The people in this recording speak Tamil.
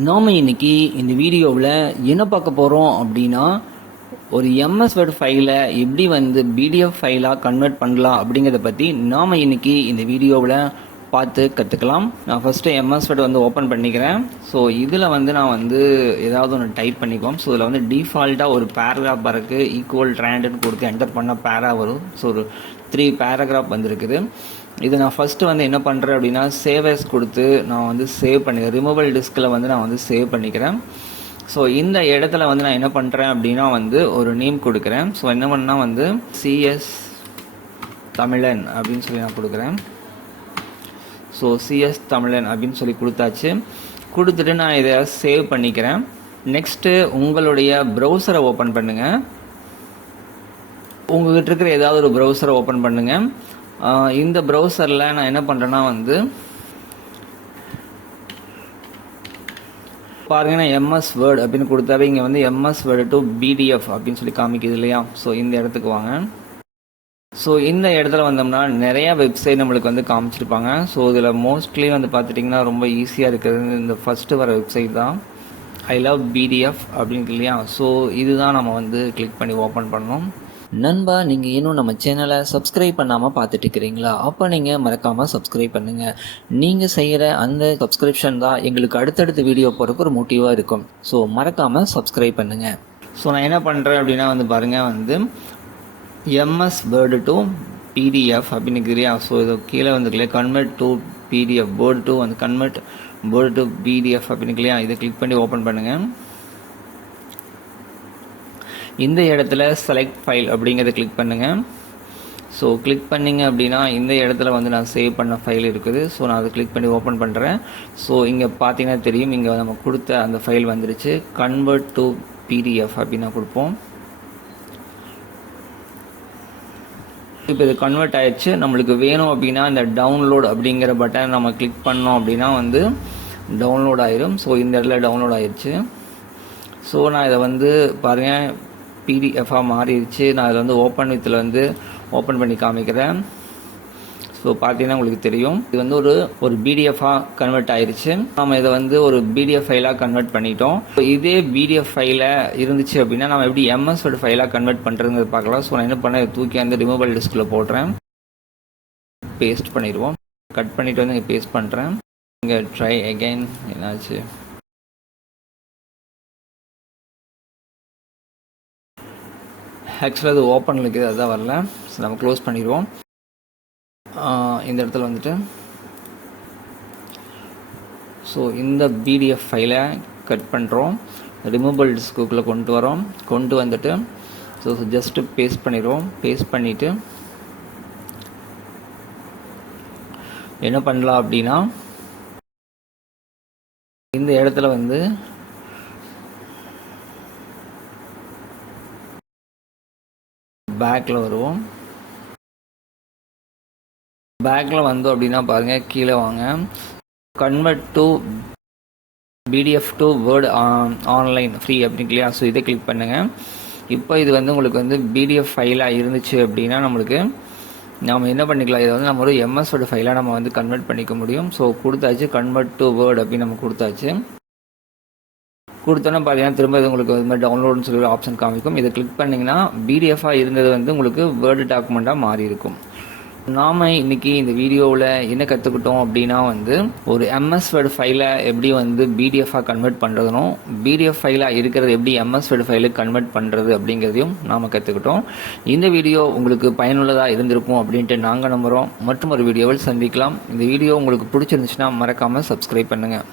நாம் இன்னைக்கு இந்த வீடியோவில் என்ன பார்க்க போகிறோம் அப்படின்னா, ஒரு எம்எஸ் வேர்ட் ஃபைலை எப்படி பிடிஎஃப் ஃபைலாக கன்வெர்ட் பண்ணலாம் அப்படிங்கிறத பற்றி நாம் இன்னைக்கு இந்த வீடியோவில் பார்த்து கற்றுக்கலாம். நான் ஃபஸ்ட்டு எம்எஸ் வேர்ட் ஓப்பன் பண்ணிக்கிறேன். ஸோ இதில் நான் ஏதாவது ஒன்று டைப் பண்ணிக்குவோம். ஸோ இதில் டிஃபால்ட்டாக ஒரு பேராகிராஃப் வரக்கு ஈக்குவல் ட்ராண்டுன்னு கொடுத்து என்டர் பண்ண பேரா வரும். ஸோ ஒரு 3 பேராகிராஃப் வந்திருக்குது. இது நான் ஃபஸ்ட்டு என்ன பண்ணுறேன் அப்படின்னா, சேவ் எஸ் கொடுத்து நான் சேவ் பண்ணிக்கிறேன். ரிமூவல் டிஸ்கில் நான் சேவ் பண்ணிக்கிறேன். ஸோ இந்த இடத்துல நான் என்ன பண்ணுறேன் அப்படின்னா ஒரு நேம் கொடுக்குறேன். ஸோ என்ன பண்ணால் சிஎஸ் தமிழன் அப்படின்னு சொல்லி நான் கொடுக்குறேன். ஸோ சிஎஸ் தமிழன் அப்படின்னு சொல்லி கொடுத்தாச்சு. கொடுத்துட்டு நான் இதை சேவ் பண்ணிக்கிறேன். நெக்ஸ்ட்டு உங்களுடைய ப்ரௌசரை ஓப்பன் பண்ணுங்கள். உங்கள்கிட்ட இருக்கிற ஏதாவது ஒரு ப்ரௌசரை ஓப்பன் பண்ணுங்கள். இந்த ப்ரௌசரில் நான் என்ன பண்ணுறேன்னா பாருங்கன்னா எம்எஸ் வேர்ட் அப்படின்னு கொடுத்தாவே இங்கே எம்எஸ் வேர்டு டு பிடிஎஃப் அப்படின்னு சொல்லி காமிக்குது இல்லையா. ஸோ இந்த இடத்துக்கு வாங்க. ஸோ இந்த இடத்துல வந்தோம்னா நிறையா வெப்சைட் நம்மளுக்கு காமிச்சிருப்பாங்க. ஸோ இதில் மோஸ்ட்லி பார்த்துட்டிங்கன்னா ரொம்ப ஈஸியாக இருக்கிறது இந்த ஃபஸ்ட்டு வர வெப்சைட் தான். ஐ லவ் பிடிஎஃப் அப்படின்னு இல்லையா. ஸோ இதுதான் நம்ம கிளிக் பண்ணி ஓப்பன் பண்ணோம். நண்பா, நீங்கள் இன்னும் நம்ம சேனலை சப்ஸ்கிரைப் பண்ணாமல் பார்த்துட்டு இருக்கிறீங்களா? அப்போ நீங்கள் மறக்காமல் சப்ஸ்கிரைப் பண்ணுங்கள். நீங்கள் செய்கிற அந்த சப்ஸ்கிரிப்ஷன் தான் எங்களுக்கு அடுத்தடுத்த வீடியோ போகிறதுக்கு ஒரு மோட்டிவாக இருக்கும். ஸோ மறக்காமல் சப்ஸ்கிரைப் பண்ணுங்கள். ஸோ நான் என்ன பண்ணுறேன் அப்படின்னா பாருங்கள் எம்எஸ் வேர்டு டு பிடிஎஃப் அப்படின்னு இருக்கிறியா. ஸோ இது கீழே convert to PDF word to convert word to PDF அப்படின்னு இல்லையா. இதை கிளிக் பண்ணி ஓப்பன் பண்ணுங்கள். இந்த இடத்துல செலக்ட் ஃபைல் அப்படிங்கிறத கிளிக் பண்ணுங்கள். ஸோ கிளிக் பண்ணிங்க அப்படின்னா இந்த இடத்துல நான் சேவ் பண்ண ஃபைல் இருக்குது. ஸோ நான் அதை கிளிக் பண்ணி ஓப்பன் பண்ணுறேன். ஸோ இங்கே பார்த்தீங்கன்னா தெரியும், இங்கே நம்ம கொடுத்த அந்த ஃபைல் வந்துருச்சு. கன்வெர்ட் டு பிடிஎஃப் அப்படின்னு கொடுப்போம். இப்போ இது கன்வெர்ட் ஆயிடுச்சு. நம்மளுக்கு வேணும் அப்படின்னா இந்த டவுன்லோட் அப்படிங்கிற பட்டன் நம்ம கிளிக் பண்ணோம் அப்படின்னா டவுன்லோட் ஆயிரும். ஸோ இந்த இடத்துல டவுன்லோட் ஆயிடுச்சு. ஸோ நான் இதை பாருங்கள் பிடிஎஃபாக மாறிடுச்சு. நான் இதில் ஓப்பன் வித்தில் ஓப்பன் பண்ணி காமிக்கிறேன். ஸோ பார்த்தீங்கன்னா உங்களுக்கு தெரியும், இது ஒரு பிடிஎஃபாக கன்வெர்ட் ஆயிடுச்சு. நம்ம இதை ஒரு பிடிஎஃப் ஃபைலாக கன்வெர்ட் பண்ணிட்டோம். இதே பிடிஎஃப் ஃபைலை இருந்துச்சு அப்படின்னா நம்ம எப்படி எம்எஸ் வேர்ட் ஃபைலாக கன்வெர்ட் பண்ணுறதுங்கிறது பார்க்கலாம். ஸோ நான் என்ன பண்ணேன், தூக்கி ரிமூவல் டிஸ்கில் போடுறேன். பேஸ்ட் பண்ணிடுவோம். கட் பண்ணிவிட்டு இங்கே பேஸ்ட் பண்ணுறேன். இங்கே ட்ரை அகைன் என்னாச்சு, ஆக்சுவலாக அது ஓப்பனில் இருக்குது, அதுதான் வரல. ஸோ நம்ம க்ளோஸ் பண்ணிடுவோம். இந்த இடத்துல ஸோ இந்த பிடிஎஃப் ஃபைலை கட் பண்ணுறோம். ரிமூவல் டிஸ்குக்குள்ளே கொண்டு வரோம். கொண்டு வந்துட்டு ஸோ ஜஸ்ட்டு பேஸ்ட் பண்ணிடுவோம். பேஸ்ட் பண்ணிவிட்டு என்ன பண்ணலாம் அப்படின்னா இந்த இடத்துல பேக்கில் வருவோம். பேக்கில் அப்படின்னா பாருங்கள், கீழே வாங்க. Convert to PDF to word online free அப்படின்னு இல்லையா. ஸோ இதை கிளிக் பண்ணுங்கள். இப்போ இது உங்களுக்கு பிடிஎஃப் ஃபைலாக இருந்துச்சு அப்படின்னா நம்ம என்ன பண்ணிக்கலாம், இதை நம்ம ஒரு எம்எஸ் வேர்டு ஃபைலாக நம்ம கன்வெர்ட் பண்ணிக்க முடியும். ஸோ கொடுத்தாச்சு, கன்வெர்ட் டு வேர்டு அப்படின்னு நம்ம கொடுத்தாச்சு. கொடுத்தோன்னா பார்த்தீங்கன்னா திரும்ப உங்களுக்கு இது மாதிரி டவுன்லோடுன்னு சொல்லி ஒரு ஆப்ஷன் காமிக்கும். இதை கிளிக் பண்ணிங்கன்னா பிடிஎஃபாக இருந்தது உங்களுக்கு வேர்டு டாக்குமெண்ட்டாக மாறி இருக்கும். நாம் இன்றைக்கி இந்த வீடியோவில் என்ன கற்றுக்கிட்டோம் அப்படின்னா ஒரு எம்எஸ் வேர்டு ஃபைலை எப்படி பிடிஎஃபாக கன்வெர்ட் பண்ணுறதுனோ, பிடிஎஃப் ஃபைலாக இருக்கிறது எப்படி எம்எஸ் வேர்டு ஃபைலுக்கு கன்வெர்ட் பண்ணுறது அப்படிங்கிறதையும் நாம் கற்றுக்கிட்டோம். இந்த வீடியோ உங்களுக்கு பயனுள்ளதாக இருந்திருக்கும் அப்படின்ட்டு நாங்கள் நம்புகிறோம். மற்றும் ஒரு வீடியோவில் சந்திக்கலாம். இந்த வீடியோ உங்களுக்கு பிடிச்சிருந்துச்சுன்னா மறக்காமல் சப்ஸ்கிரைப் பண்ணுங்கள்.